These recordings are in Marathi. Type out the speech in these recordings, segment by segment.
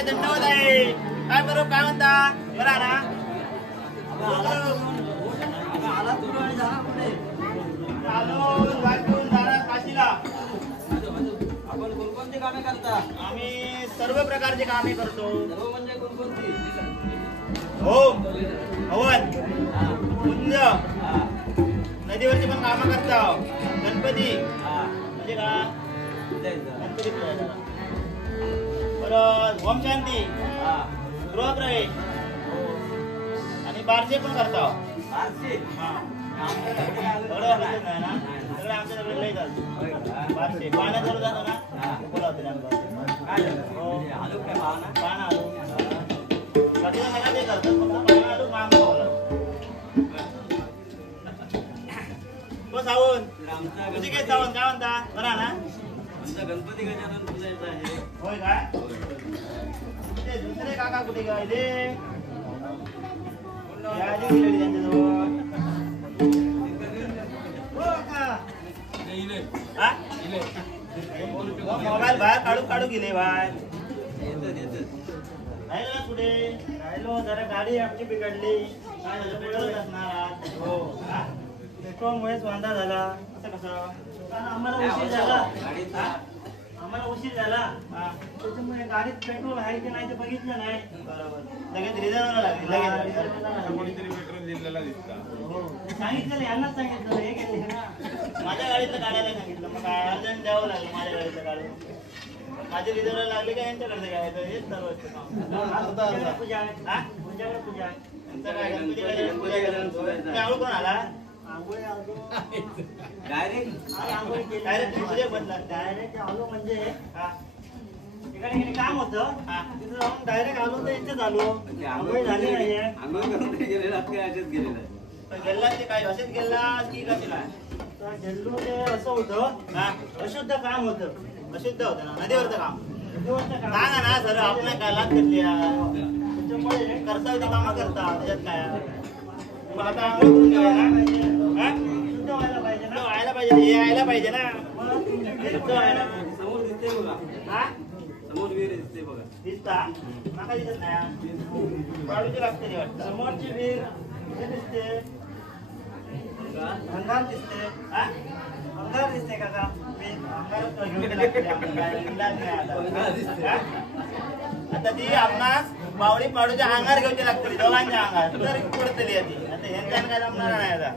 आहे दंडवत आहे. काय करू काय म्हणता बरा ना काशीला आपण कोणकोणती कामे करता? आम्ही सर्व प्रकारचे कामे करतो. सर्व म्हणजे कोणकोणती? होम हवन कुंज नदीवरची पण कामं करता. गणपती म्हणजे का गणपती परत होम शांती गृहप्रवेश आणि बारसे पण करता. सगळं आमच्याकडे लय जात बारसे पाण्यात जर जातो ना बोलावते पाना आलो कधी मला ते करतात फक्त पाना आलो माम बोला बस सावून तुझे काय सावून काय म्हणता बरा ना आमचा गणपती गजानन पूजायचा आहे. होय काय ते दुसरे काका कुठे गेले त्यांच्याजवळ मोबाईल बाहेर काढू काढू गेले बाय राहिलो ना कुठे राहिलो जरा गाडी आमची बिघडली काय झालं पेट्रोल असणार हो पेट्रोलमुळेच वांदा झाला असं कसं आम्हाला उशीर झाला त्याच्यामुळे गाडीत पेट्रोल आहे की नाही ते बघितलं नाही. बरोबर लगेच रिझर्वला लागली कोणीतरी पेट्रोल दिलेला दिसता. सांगितलं यांनाच सांगितलं हे गेले माझ्या गाडीतलं काढायला सांगितलं मग काय अर्जंट द्यावं लागलं माझ्या गाडीतलं काढून माझी रिझर्व लागली का यांच्याकडे घ्यायचं हेच सर्व पूजा पूजा आवड कोण आला डायरेक्ट पूजा बदला डायरेक्ट आलो म्हणजे काम होतं तिथं जाऊन डायरेक्ट आलो तर इथेच आलो आंघोळ झाली नाहीये गेला ते काय असेच गेला की का तिला गेलो ते असं होतं अशुद्ध काम होतं अशुद्ध होतं ना नदीवरचं काम सांगा ना सर आपण काय लाच घेतली त्याच्यामुळे करता ते कामं करता त्याच्यात काय मग आता आंघोळ करून घ्यायला शुद्ध व्हायला पाहिजे ना व्हायला पाहिजे हे यायला पाहिजे ना शुद्ध व्हायला समोर दिसते बघा समोर विहीर दिसते बघा दिसता नका दिसत नाही काढूची लागते वाटतं समोरची विहीर दिसते अंगार दिसते अंगार दिसते काका आता ती आपणास मावळी पाडूच्या अंगार घेऊची लागतली दोघांच्या अंगार तर पडतली आता ह्यांच्या काय जमणार नाही आता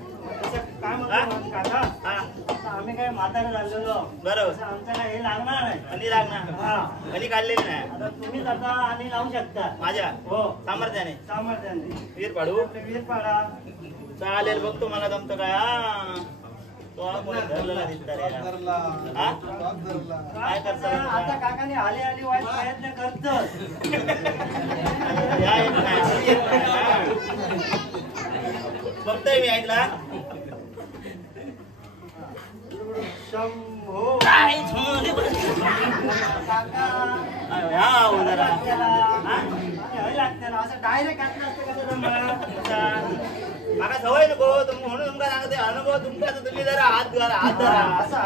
आम्ही काय म्हातारे झालेलो बरोबर आमचं काय हे लागणार नाही आणि लागणार आणि काढलेली नाही आता तुम्ही आता आणि लावू शकता माझ्या हो सामर्थ्याने वीर पाडू वीर पाडा चालेल बघतो मला जमतं काय काय करता आता काकाने आले आली वाईट प्रयत्न करत बघतोय मी ऐकला शंभो असं डायरेक्ट मला सवय नको म्हणून तुमका सांगते अनुभव तुमचा तुम्ही जरा हात धरा असं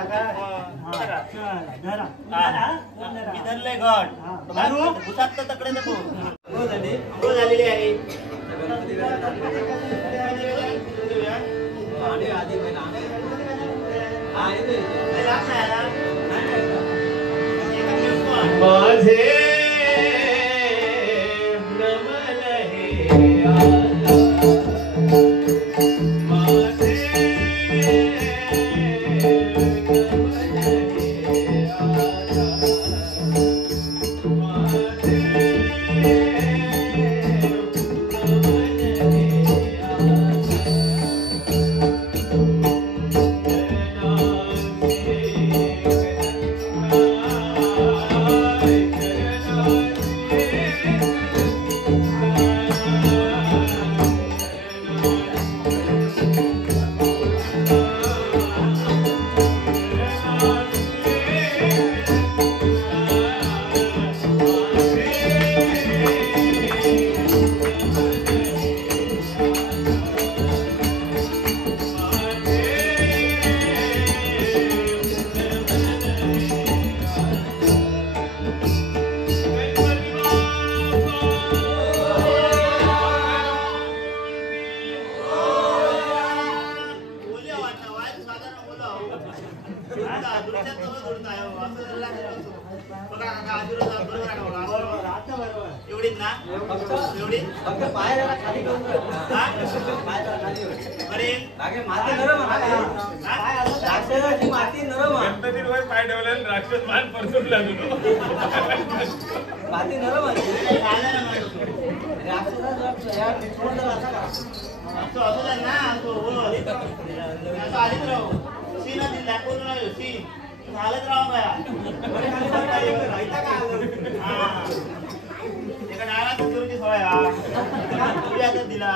मी धरले घट भूतात तर तकडे नको झालेली आहे माझे आता दुसऱ्यात सगळं जोडता आहे हो. असं जर लागलं बघा काका आजीवर बरोबर आहे का बघा आता बरोबर एवढीच ना एवढीच फक्त पायाला खाली करून पायाला खाली अरे लागे माती नरम आहे राक्षसाची माती नरम आहे गणपतीवर पाय ठेवले राक्षस मान परतून लागलो माती नरम आहे झालं ना मग. राक्षसाचा या थोडं असा का असं असू द्या ना असं हो असं आलीच राहू सीन दिला पूर्ण नाही सीन झालंच राहू बाया एका डाळात सुरूची सोय हा दिला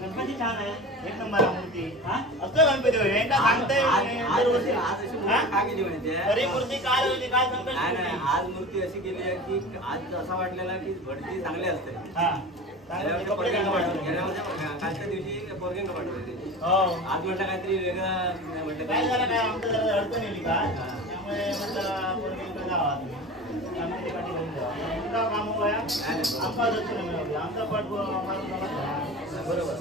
गणपती छान आहे एक नंबर मूर्ती असतो गणपती होय यांना सांगताय दरवर्षी तरी मूर्ती काल होती काल संकट आज मूर्ती अशी केली आहे की आज असं वाटलेला की भटती चांगली असते हा कालच्या दिवशी पोरगेंग पाठवले हो आज म्हटलं काहीतरी वेगळं म्हटलं काय झालं काय आमचं जरा अडचण येईल का त्यामुळे म्हटलं पोरगेंकडे जावा आम्ही ते काठी घेऊन जावा तुमचा काम होया आमचा दक्षिण मिळवली आमचा पाठ मारून बरोबर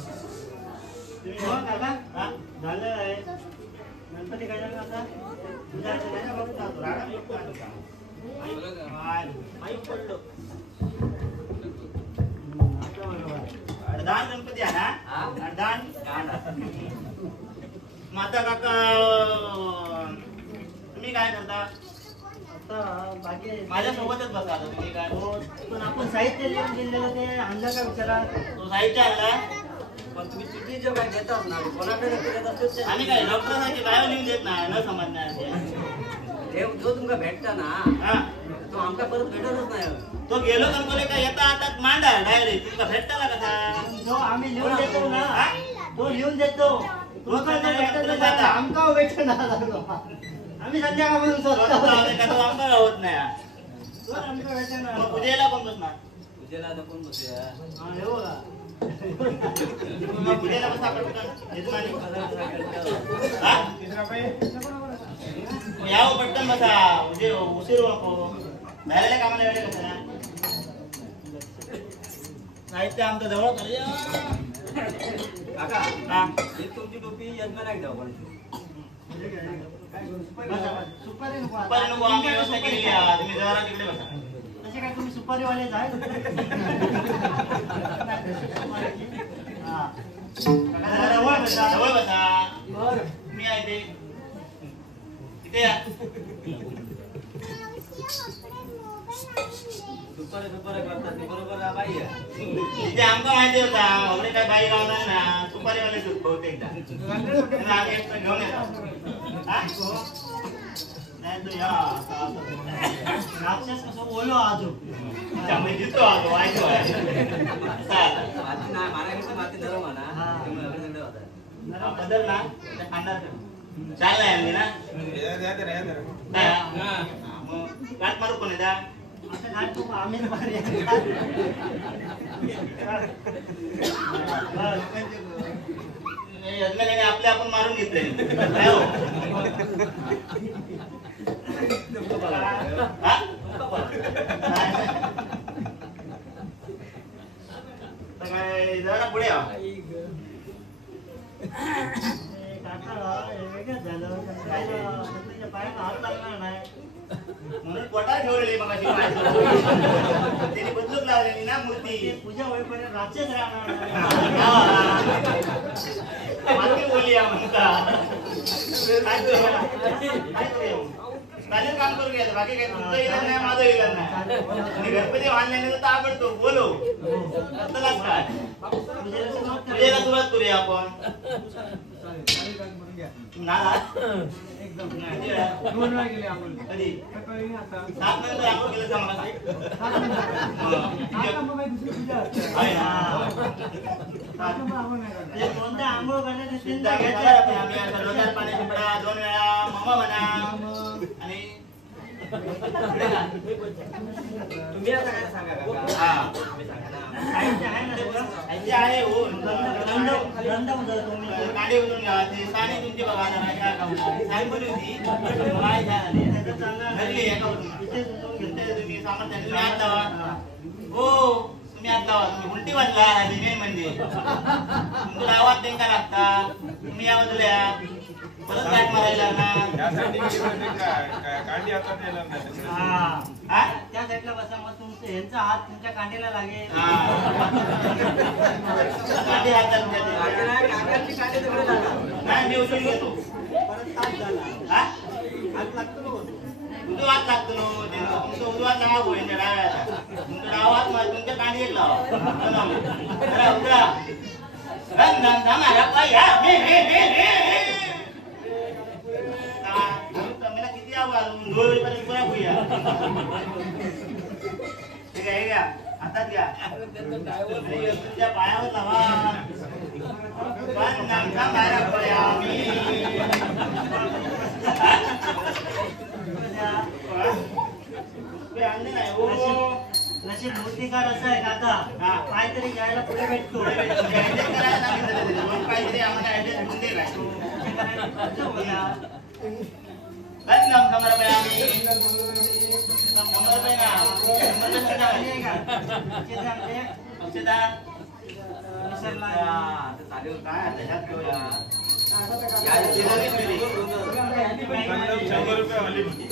तुम्ही हो काका हा झालं आहे गणपती काय झालं आता तुझ्या बघत राहतो रागा बघतो आई पडलो दान गणपती आहे ना दान माता काका तुम्ही काय करता माझ्या सोबतच बसा आता तुम्ही काय पण आपण साहित्य लिहून दिलेलं ते आणलं का विचारा तो साहित्य आणला पण तुम्ही चिठी जे काय देतात ना कोणाकडे देत असते आम्ही काय डॉक्टरांची बायो लिहून देत नाही न समजणार ते जो तुमका भेटता ना हा तो आमका परत भेटतच नाही तो गेलो गणपती का येता हातात मांडा डायरेक्ट तुमचा भेटताला कसा जो आम्ही लिहून देतो ना हा? तो लिहून देतो आमका भेटणार आम्ही संध्याकाळपर्यंत आमचा होत नाही आमका भेटणार मग पूजेला पण बसणार पूजेला आता कोण बसूया हा हे बघा पूजेला बसा पटकन यजमानी हा यावं पटकन बसा म्हणजे उशीर नको बाहेरल्या कामाला वेळ कसं ना साहित्य आमचं जवळ काका हा ही तुमची टोपी यजमानाक द्या पण सुपारी नको दुपारी नको आम्ही व्यवस्था केलेली आहे तुम्ही जरा तिकडे बसा तसे काय तुम्ही सुपारीवाले जाय जवळ बसा मी आहे ते इथे या सुपारी करतात ते बरोबर बाई आहे इथे आमका माहिती होता एवढे काय बाई गावणार ना सुपारीवाले बहुतेकदा आम्ही एक घेऊन येतो हा? नाही तो या राक्षस कसं बोलो आजो त्यामुळे दिसतो आलो वाईट माती नाही मारायची माती नरम आहे ना त्यामुळे एवढं थंड होतं बदल ना खाणार चाललाय आम्ही ना मग गाठ मारू कोण येता असं काय तू आम्ही मारी यजमानाने आपले आपण मारून घेतले काय हो? हा? तर काय जरा पुढे या वेगळंच झालं पायाला हात लागणार नाही म्हणून पोटात ठेवलेली मग त्यांनी बदलूक लावलेली ना मूर्ती पूजा होईपर्यंत राक्षस राहणार माती बोलली म्हणता चालेल काम करून घ्यायचं बाकी काय तुमचं इलाज नाही माझं इलाज नाही आणि गणपती आणल्याने तर ताबडतो बोलो चलाच काय पूजेला सुरुवात करूया आपण नाला एकदम किती वेळा? 2 वेळा गेले आपण कधी सकाळी आता 7 नंतर आपण केलं का मला आता मग दुसरी पूजा असते आहे ना आता मग आपण नाही करणार. म्हणजे कोणत्या आंघोळ करण्याचे चिंता घ्यायचा आपण आम्ही आता डोक्यात पाणी शिपडा 2 वेळा मम्मा म्हणा आणि तुम्ही आता काय सांगा काका हा तुम्ही सांगा ना साहित्य आहे ना सगळं? साहित्य आहे हो दंड उचलतो तुम्ही. कांडे उचलून घ्या ते साडी तुमची बघा जरा काय काम साडी बरी होती काय झाली त्याचं चांगलं घरी एका इथेच उचलून घेतो. घेतले तुम्ही सामर्थ्याने तुम्ही हात लावा हो तुम्ही हात लावा तुम्ही उलटी बाजला मेन म्हणजे तुमचा आवाज त्यांना लागता तुम्ही या बाजूला या परत गाठ मारायला लागणार. त्यासाठी कांडी हातात येणार नाही. हा? त्या साईडला बसा मग तुमचं यांचा हात तुमच्या कांडीला लागेल. हा. काठी हातात घ्या. काकांची कांडी तिकडे जाणार. नाही, मी उचलून घेतो. परत ताप झाला. हा? हात लागतो ना वरती. उजवा हात लागतो ना. तुमचं उजवा हात लावा होईल डाव्या. तुमचा डावा हात मार, तुमच्या कांडी एक लावा. उतरा, उतरा. रंग हमारा पाया मला किती आवाज दोन पर्यंत पुरा होऊया. ठीक आहे, हे घ्या हातात घ्या. तुमच्या पायावर लावा. रंग हमारा पाया आणले नाही हो. नशीब मूर्तिकार असं आहे काका. हा. काहीतरी घ्यायला पुढे भेटतो. करायला सांगितलं त्याने. मग काहीतरी आम्हाला ऍड्रेस घेऊन दे काय. रंगम समर्पयामि. समर्पया. अक्षता. विसरला. चालेल. काय आता ह्यात ठेवूया. ₹100 वाली होती.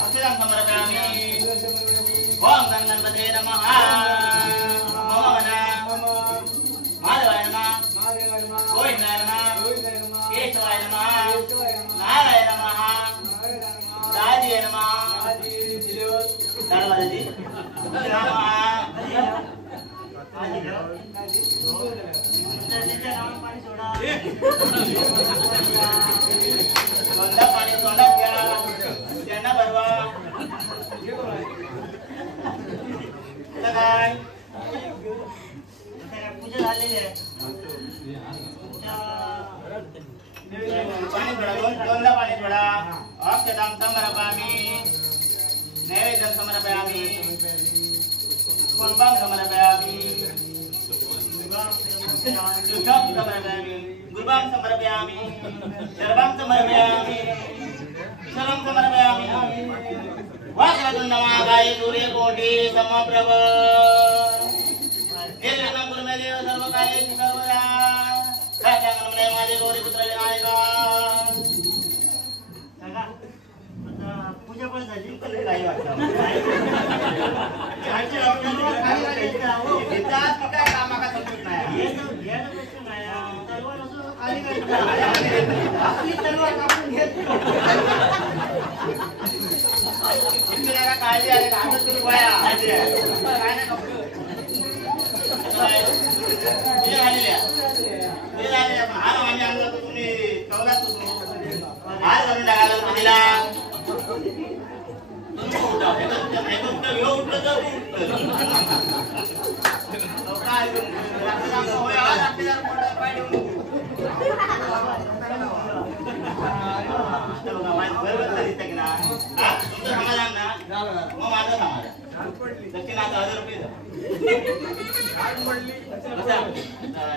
अक्षतं समर्पयामि. ओम गणपतये नमः. नमो नमः. माधवाय नमः. गोविंदाय नमः. केशवाय नमः. नारायण नमः. दादिये नमः. दादाजी नमः. तोंडात पाणी तोंडात घ्या. त्यांना भरवा. काय पूजा झालेली आहे. पाणी थोडा दोनदा पाणी थोडा. अक्षतां समर्पयामि. नैवेद्यं समर्पयामि. पुष्पं समर्पयामि. दुग्धं समर्पयामि. गुरुवां समर्पयामि. सर्वं समर्पयामि. सर्वं समर्पयामि. वक्रतुण्ड महाकाय सूर्यकोटि समप्रभ. निर्विघ्नं कुरु मे देव सर्वकार्येषु सर्वदा. राजांगणे माझे गौरीपुत्र विनायका. काका, आता पूजा पण झाली. काही वाटतं. घेतात की काय कामाका समजत नाही. घ्यायला प्रश्न नाही. तलवार असं खाली काढतो. आपली तलवार कापून घेतो. शिक्षणाला काळजी आहे का? हातात तुम्ही गोळ्या काळजी आहे. काय नाही कपडे. हे झालेल्या. हे झालेल्या. पण हार आम्ही आणला तर तुम्ही कवलात हार घालून टाकायला दिला. तुम्ही उठा. हे तर उठलं तर उठलं. काय रात्री होय आज रात्रीला पोटात पाय ठेवून बरोबर दिसतं की ना. हा? तुमचं समाधान ना. मग माझं समाधान. दक्षिणा आता ₹1000 द्या. बसा.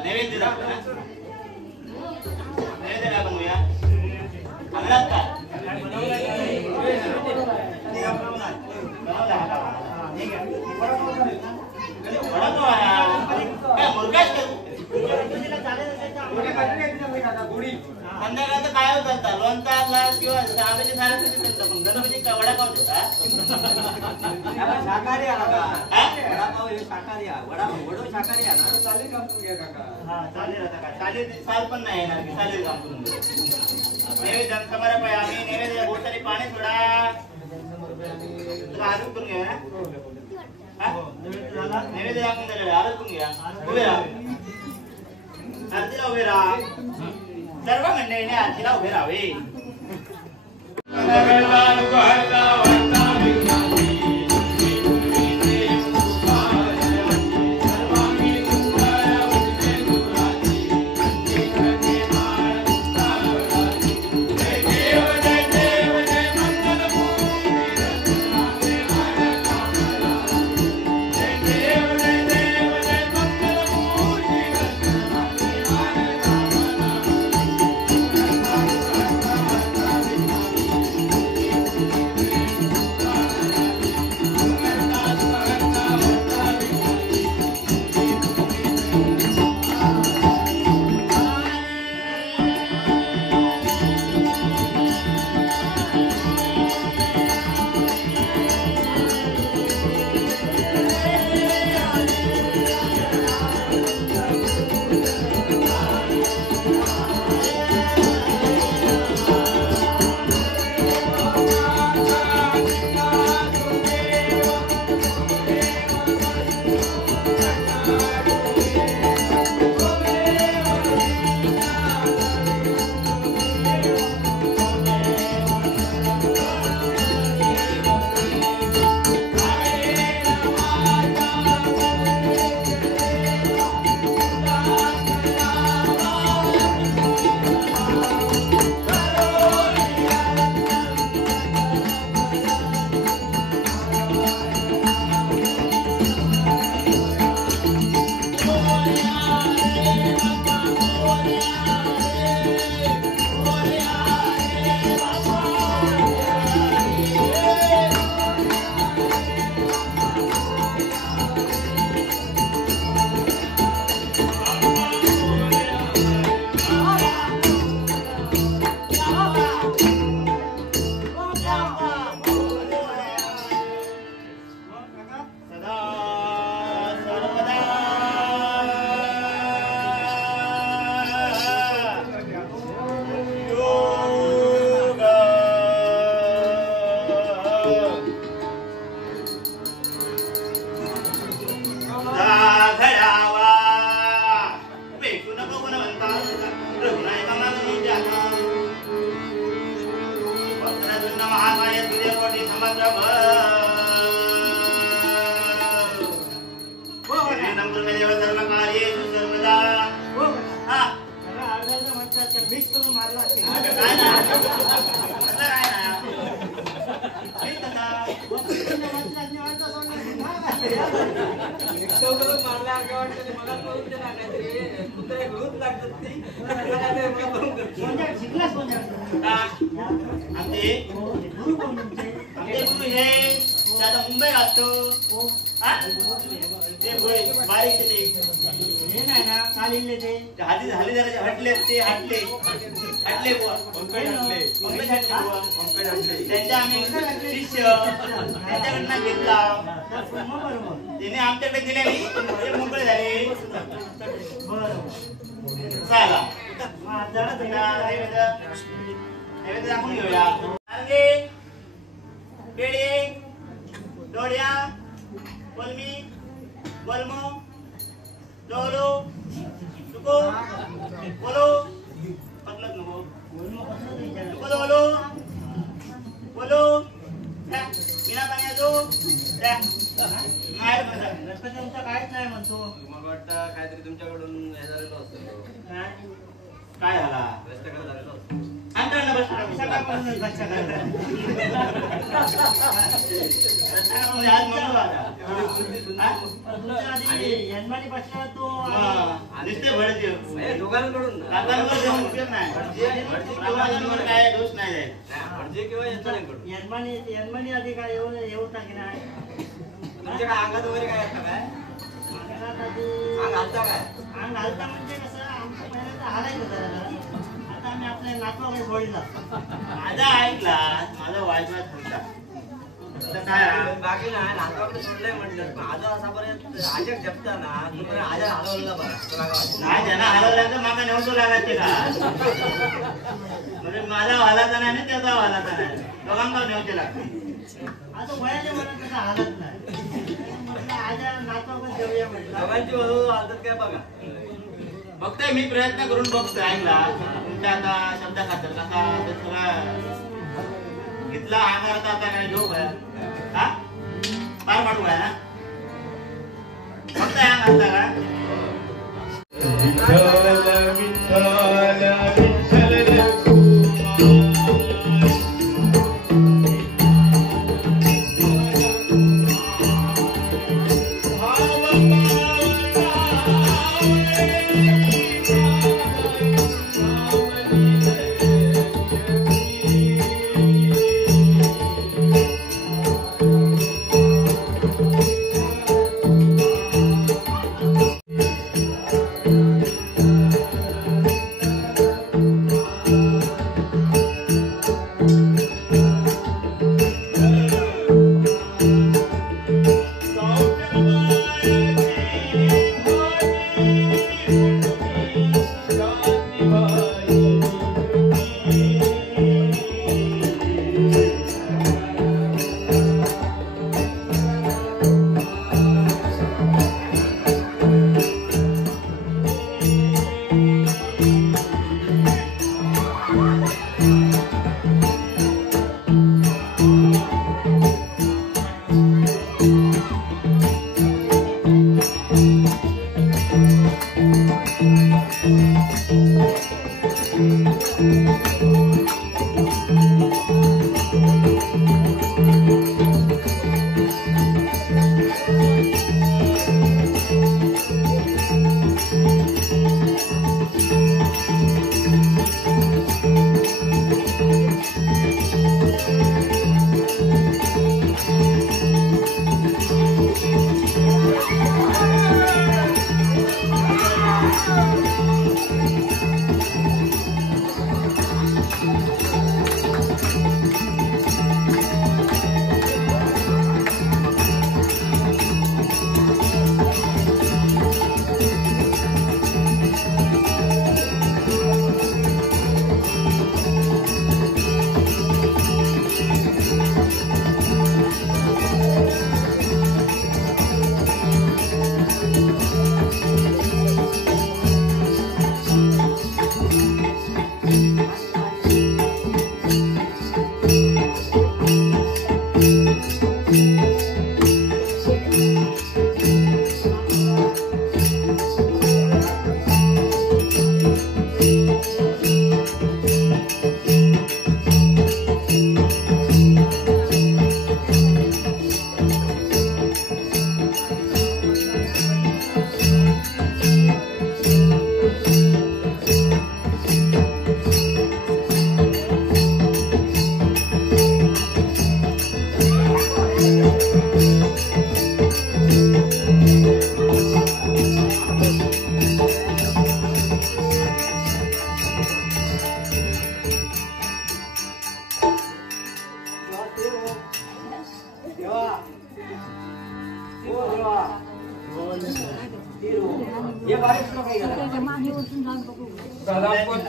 नैवेद्य दाखवा ना. नैवेद्य काय बनवूया? आणलात का? बनवला हा का? वडापाव आहे. काय मुर्गाच करू? संध्याकाळचं काय होतं? लोणचा किंवा आंब्याचे सारे पण गणपती वडापाव देतात. शाकाहारी आला का? हा? वडापाव हे शाकाहारी आहे. वडो शाकाहारी आहे ना. चालेल काम करून घ्या काका. हा, चालेल आता काय. चालेल साल पण नाही येणार की चालेल काम करून देऊ. नैवेद्य समर्पयामि. नैवेद्य बहुत सारी पाणी सोडा. तुला आरत करून घ्या ना. हा? नैवेद्य दाखवून झालेलं आरत करून घ्या. उभे राहा. आरतीला उभे राहा. सर्व मंडळीने आरतीला उभे राहावे. करून मारला असेल. काय ना काय ना ठीक कसा वकिलीने वकिलांनी वाटतं सोडलं. रिक्षा उतरून मारल्या असं वाटतं मला कळून ते ना काहीतरी कुत्रे घेऊन लागतात ती काहीतरी मला कळून करते. कोणत्या शिकलास कोणत्या आमचे गुरु कोण तुमचे? आमचे गुरु हे ते आता मुंबई घालतो ते बारीक ते हे नाही ना काल इल्ले ते हाती झाले जरा हटले ते हटले बुवा पंकज हटले. पंकज हटले बुवा पंकज हटले. त्यांच्या आम्ही शिष्य त्यांच्याकडनं घेतला मग बरोबर. तिने आमच्याकडे दिलेली ते मोकळे झाले बरं. चाला मग जरा आता तुम्ही नैवेद्य दाखवून घेऊया नारंगी, केळी, दोड्या, कोलमी, गोलमो, डोलो, सुको, बोलो, पतलत नको, सुको डोलो, बोलो, बिना पाण्याचो, नाही म्हणतात. गणपती तुमचा काहीच नाही म्हणतो. मग वाटतं काहीतरी तुमच्याकडून हे झालेलं असतं काय? काय झाला? रस्त्याकडे झालेलं असतं. आमच्याकडनं बस सकाळपासूनच लक्षात आलं. म्हणजे आज म्हणून आता. हा? तुमच्या आधी यजमानी बसला तो नुसते भडते म्हणजे दोघांकडून ना. काकांवर जाऊन उपयोग नाही काकांवर काय दोष नाही जाईल नाही, म्हणजे किंवा यजमानांकडून. यजमानी आधी काय येऊ टाकी नाही. तुमच्या काय अंगात वगैरे काय असतं काय अंगात आधी अंग घालता काय अंग घालता म्हणजे कसं आमचं पहिलं तर हालायचं जरा. आता आम्ही आपल्या नातवाकडे सोडला. माझा ऐकला माझा वाजवाज होता तर काय बाकी नाही नातवाकडे सोडलंय म्हटलं पण आजा असा पर्यंत आजक जपताना तुम्ही आजा हलवला बरा नाही ज्यांना हलवला तर मागा नव्हतं लागायचे का म्हणजे माझा हलाचा नाही ना त्याचा हलाचा नाही दोघांना नेवते लागते आता वयाच्या मनात तसं हालत नाही. म्हटलं आजा नातवाकडे देऊया म्हटलं. दोघांची हळूहळू हालतात काय बघा बघतोय मी प्रयत्न करून बघतोय ऐकला तुमच्या आता शब्द खातर कसा ते सगळा घेतला अंगारता आता काय घेऊ काय हा पार पाडू काय ना बघताय अंगारता का विठ्ठल विठ्ठल विठ्ठल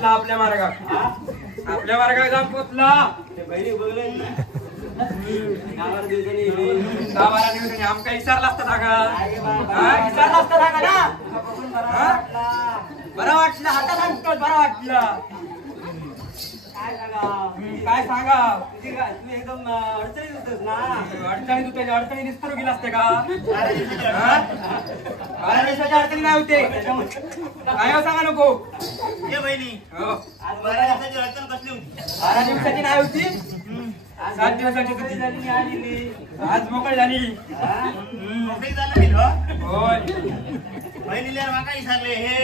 पोचला आपल्या मार्गात आपल्या मार्गात जाऊन पोचला बहिणी बघले गावावर दिवसांनी दहा बारा दिवसांनी आमका विचारला असता सांगा विचारला असता सांगा ना बरं वाटलं आता सांगतो बरं वाटलं काय सांगा तुम्ही एकदम अडचणीत होतस ना अडचणी तू त्याच्या अडचणी निस्तरू गेला असते का बारा दिवसाच्या अडचणी नाही होते काय हो सांगा नको ये बहिणी हो. आज 12 दिवसाची अडचण कसली होती 12 दिवसाची नाही होती 7 दिवसाची होती झाली आलेली आज मोकळ झाली मोकळी झालं नाही हो होय बहिणीला माका विचारले हे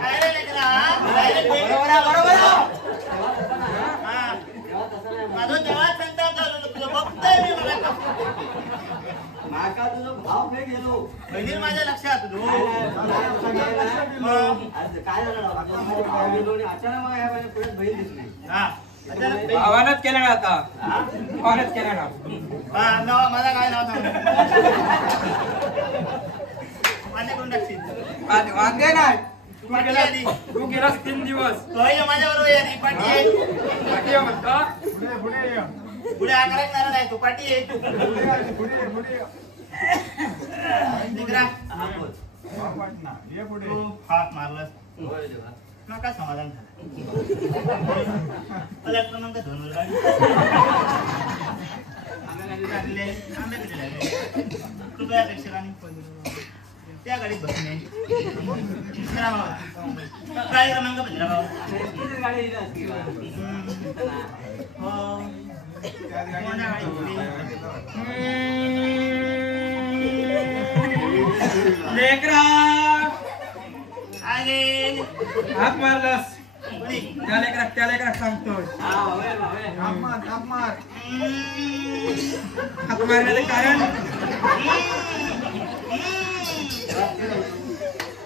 काय रे लेकरा बरोबर आहे, बरोबर आहे. हा. माझं तेव्हाच संताप झालं तुझं बघतोय मी मला माका तुझं भाव काय गेलो बहिणी माझ्या लक्षात तू काय झालं भाव गेलो आणि अचानक मग ह्या बाईने पुढे बहीण दिसली हा अचानक बहीण. आव्हानच केलं ना आता आव्हानच केलं ना हा, माझा काय नाव सांग मान्य करून टाकशील वांदे नाही पाठी आली तू गेलास 3 दिवस तो आहे माझ्या बरोबर आहे पाठी आहे पाठी ये म्हणतो पुढे आकारात नारळ आहे तो पाठी आहे निकरा तू हात मारलास नका समाधान झालं मला क्रमांक 2 वर गाडी आंबे किती लागले कृपया प्रेक्षकांनी त्या गाडीत बसणे काय क्रमांक 15 भाऊ गाडी येईल असती का? हो कोणत्या गाडीत होती? लेकरा आगे हात मारलास कोणी? त्या लेकरात सांगतोय हा, होय, होय. हात मारण्याचं कारण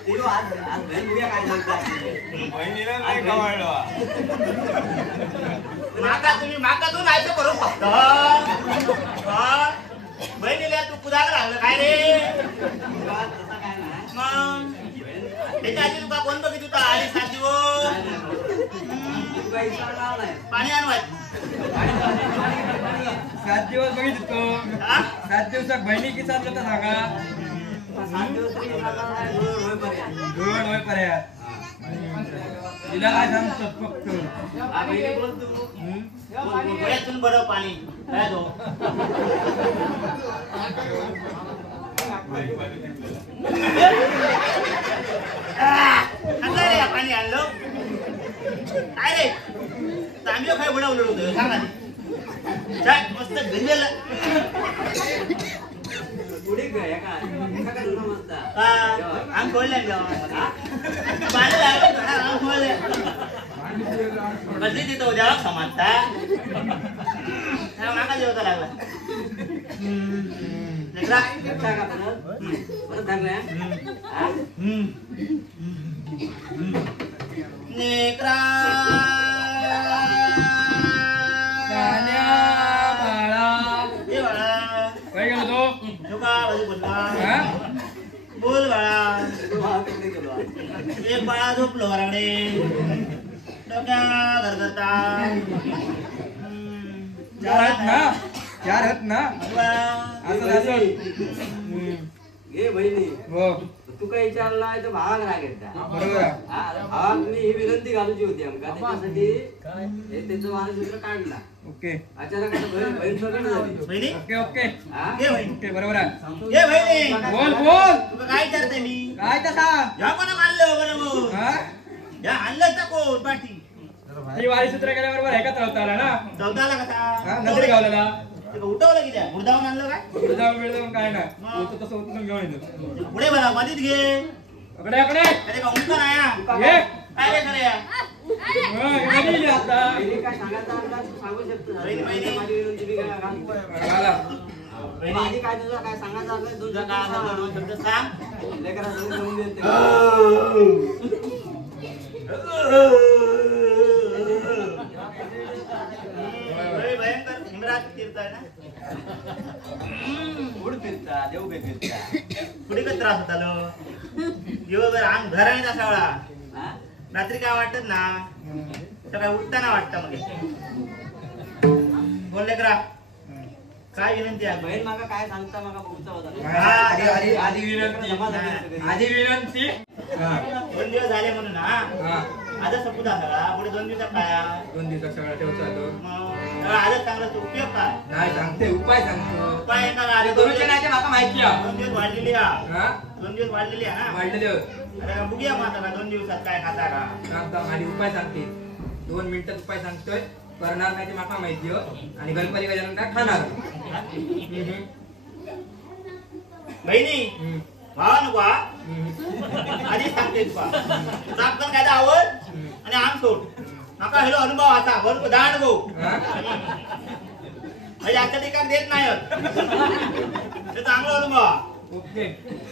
तिला आज बहीण उद्या काय सांगता? बहिणीला नाही कवाळलं माका तू नाही तर करू फक्त बहिणीला तू कुदाक लागलं काय रे तसं काय नाही. मग त्याच्या आधी तुका कोण बघित होता आणि 7 दिवस तू काही विचारणार नाही. पाणी आणवाय 7 दिवस बघित होतो हा? 7 दिवसात बहिणी किती चाललं तर सांगा 7 दिवस तरी विचारणार नाही. होय, होय, पर्यंत. दोन होय पर्याय तिला काय सांगतो फक्त हा, बहिणी बोल तू. गोळ्यातून बरं पाणी काय तो आणलं रे पाणी आणलं काय रे तांब्यो काय बनवलं होतं सांगा चाय मस्त भिजलेलं पुढे काय का? एका का दोन मस्ता? आम खोललं पाणी लागलं आम खोलले बदली तिथं उद्या समजता माका जेवता लागला लेकरा काय का परत? परत धरलंय? हा? लेकरा गाण्या बाळा ए बाळा काय गेलो तो तुका बाजू बोलला हा? बोल बाळा तू भाव किती गेलो आज? एक बाळा झोपलो वराकडे डोक्या गरगरता चार आहेत ना असं असं घे बहिणी हो तू काही विचारला तर भावाक राग येता बरोबर आहे. भावाक मी ही विनंती घालूची होती आमका त्याच्यासाठी हे त्याचं मानचित्र काढला ओके अचानक आता बहीण सगळं झाली बहिणी ओके ओके हा? ये बहिणी ओके बरोबर आहे ये बहिणी बोल बोल तुका काय विचारते मी काय तसा या कोणा आणलं बरोबर हा या आणलं टाको पाठी ही वारी सूत्र केल्याबरोबर एकत्र होता आला ना चौदाला हा कसा नंतर गावलेला उठवलं की त्या गुरदावून आणलं काय पुढे जाऊन वेळ जाऊन काय नाही होतं तसं उचलून घेऊन येतो पुढे बरा मधीत घे अकडे अकडे अरे का उंच नाही हा. ये काय रे खरे या गेली आता बहिणी काय सांगायचं आपला तू सांगू शकतो बहिणी. माझी विनंती बी काय घाल. आला आधी काय तुझं काय सांगायचं आपलं दोन तुझं काय सांग. दोन शब्द सांग लेकराला समजून समजून देते. भयंकर हिमराज तीर्थ आहे ना उड फिरता देव बे फिरता पुढे काय त्रास होता लो दिवसभर अंग घराने तसा वेळा हा? रात्री काय वाटत ना सकाळी उठताना वाटतं मग बोलले करा काय विनंती आहे बहीण माका काय सांगता माका पुढचा होता आधी विनंती 2 दिवस झाले म्हणून हा आजच सपुदा सगळा पुढे 2 दिवसात काय 2 दिवसात सगळा ठेवचा तो मग आजच चांगला उपयोग काय नाही सांगते उपाय सांगतो उपाय का अरे दोनचे नाही माका माहिती आहे 2 दिवस वाढलेली हा हा 2 दिवस वाढलेली आहे ना वाढलेले अरे बघूया मग आता 2 दिवसात काय खाता का सांगता आणि उपाय सांगते 2 मिनिटात उपाय सांगतोय करणार नाही ते माका माहिती हो आणि गणपती गजानन काय खाणार बहिणी भावा नको हा आधी सांगते तुका चापकन काय आवड आणि आम सोड नका हेलो अनुभव आता भरपूर दाण गो म्हणजे आजच्या ठिकाण देत नाही ते चांगला अनुभव ओके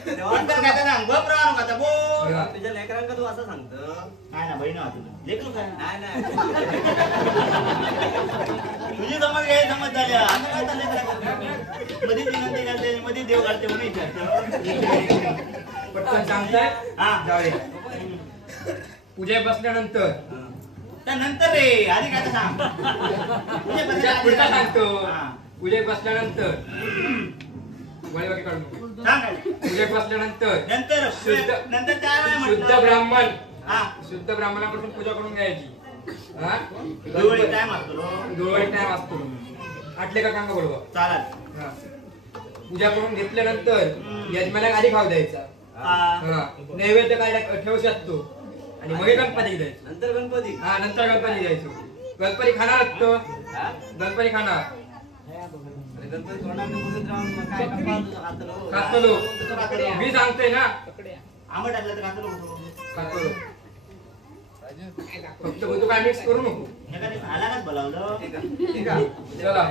नंतर काय सांग गप राहा नको आता बोल तुझ्या लेकरांका तू असं सांगतो काय ना बहिण लेकरू काय नाही नाही तुझी समज घ्याय समज झाली आता काय चाललंय मध्ये विनंती करते मध्ये देव काढते म्हणून विचारतो पटकन सांगताय हा जाऊ दे पूजेत बसल्यानंतर त्यानंतर रे आधी काय तर सांग पूजेत पुढचा सांगतो हा. पूजेत बसल्यानंतर वळीवाकी काढू नको. सांग काय. पूजेत बसल्यानंतर नंतर शुद्ध- नंतर काय वेळ शुद्ध म्हटलं ब्राह्मण हा शुद्ध ब्राह्मणाकडून पूजा करून घ्यायची हा दिवाळी टाइम असतो रो. दिवाळी टाइम असतो आटले का कांगा बरोबर चालत हा. पूजा करून घेतल्यानंतर यजमानाला आधी खाऊ द्यायचा हा. हा. नैवेद्य काय ठेवू शकतो आणि मग गणपती द्यायचं नंतर गणपती हा नंतर गणपती द्यायचो गणपती खाणार असतो हा? गणपती खाणार अरे गणपती तोंडाने बोलत राहून मग काय कपाळ तुझं खातलो. खातलो तसं खातलो. मी सांगतोय ना आंबट टाकलं तर खातो लोक. खातलो फक्त तू काय मिक्स करू नको एखादी आलाच बोलावलं ठीक आहे ठीक आहे चला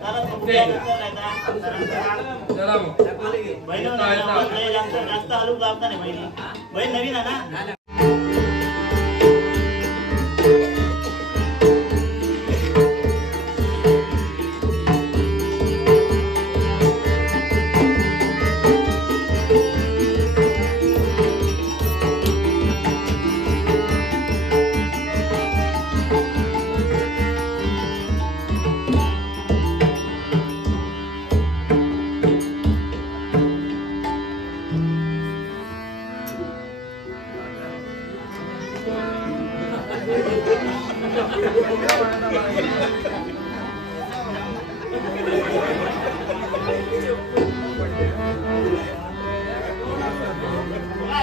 चालत मग पुढे नंतर काय तर. चला मग दाखवले की. बहिणी जास्त हलूक लावता नाही बहिणी बहीण नवीन आहे ना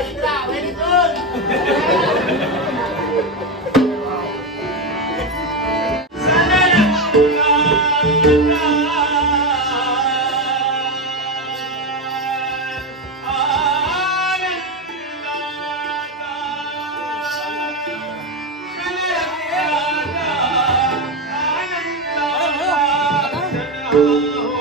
इकडा बहिणी Oh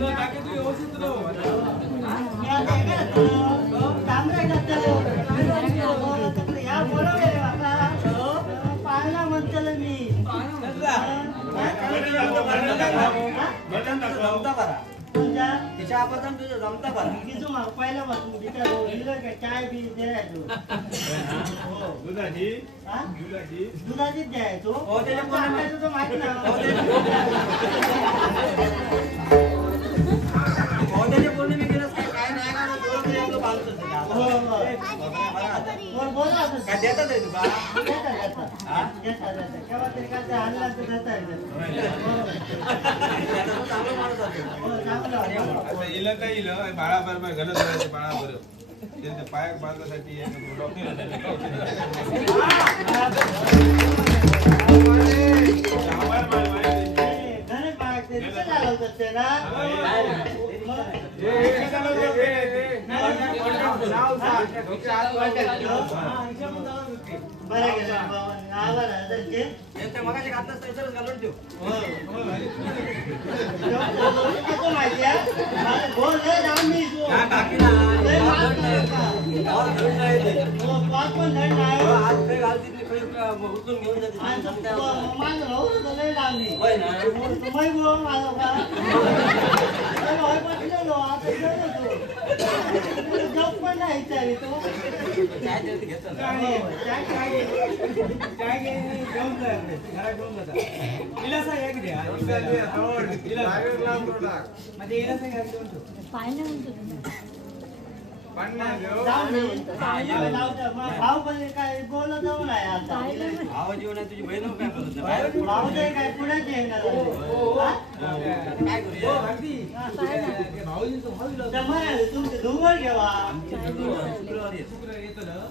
काकी तू व्यवस्थित राहू. मी आता हे काय करतो? तांबडा करतो. तिकडे या बोलवले रे बाबा. पाळणा म्हणतो मी. जमता बरा तुझ्या तिच्या आपण तुझं जमता बरा किती मग पहिला बसून बिचार दिलं का चाय बी द्यायचो. दुधाची हा? दुधाची दुधाचीच द्यायचो. हो, त्याच्या पोटात- टाकायचं तर माहिती नाही. त्याच्या पौर्णिमे गेलंच काय नाही का दोन तरी आपलं बांधतोच आहे. हो, हो. वर बोला असं. काय देतात आहे तुका देता, देता. देता. केव्हा तरी काय ते आणलं तर देता येतं. चांगलं माणूस असेल. हो, चांगलं आहे. आता इलं काय इलं बाळा बरोबर घरच राहायचे बाळा बरोबर ते पायाक बांधण्यासाठी डॉक्टर गणेश बाग ते तिथे झालं होतं ते ना. बरं गेलं आवाज ते ते मगाशी घातलंच नाही सरच घालून ठेव. माहिती आहे बोल लय लांबी तू. काय काकीला लय मागं आहे का? गावात धरून नाही ते. हो, पाच पण धड नाही. हो, आज काही घालतील ते काही उचलून घेऊन जाते. आणि तो माझं भाऊ होतं लय लांबी. होय ना तुम्ही बोल माझा का? अरे होय बसलेलो, आता गेलो तू. जॉब पण नाही विचारी तू. काय ते घेतलं ना. हो, काय काय काय घेऊन जा घरात घेऊन जाता इलासा एक द्या म्हणजे इलासा घ्या घेऊन ठेव. जाऊ दे. जाऊ दे. मग भाऊ पण काय बोलत जाऊ नाही आता. भावा जीवन आहे तुझी बहीण काय बोलत भाऊ ते काय पुढे येणार आहे. हा? काय करूया तुमचे डोंगर घेवा. शुक्रवारी येतो.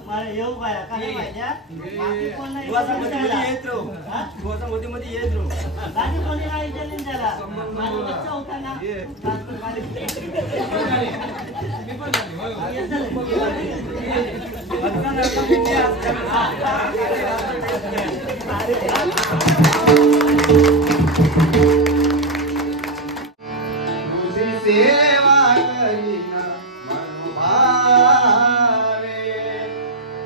मला येऊ काय काय माहिती आहे? बाकी कोण नाही. दिवसा मध्ये येत राहू हा? दिवसा मध्ये येत राहू बाकी कोणी नाही विचारलं त्याला. माझं बच्चा होता ना. तुझी सेवा करीना मनोभावे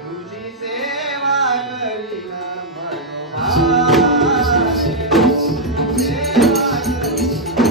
तुझी सेवा करीना मनोभावे सेवा करीना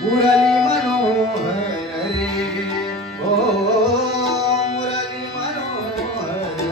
मुरली मनोहर रे ओ मुरली मनोहर रे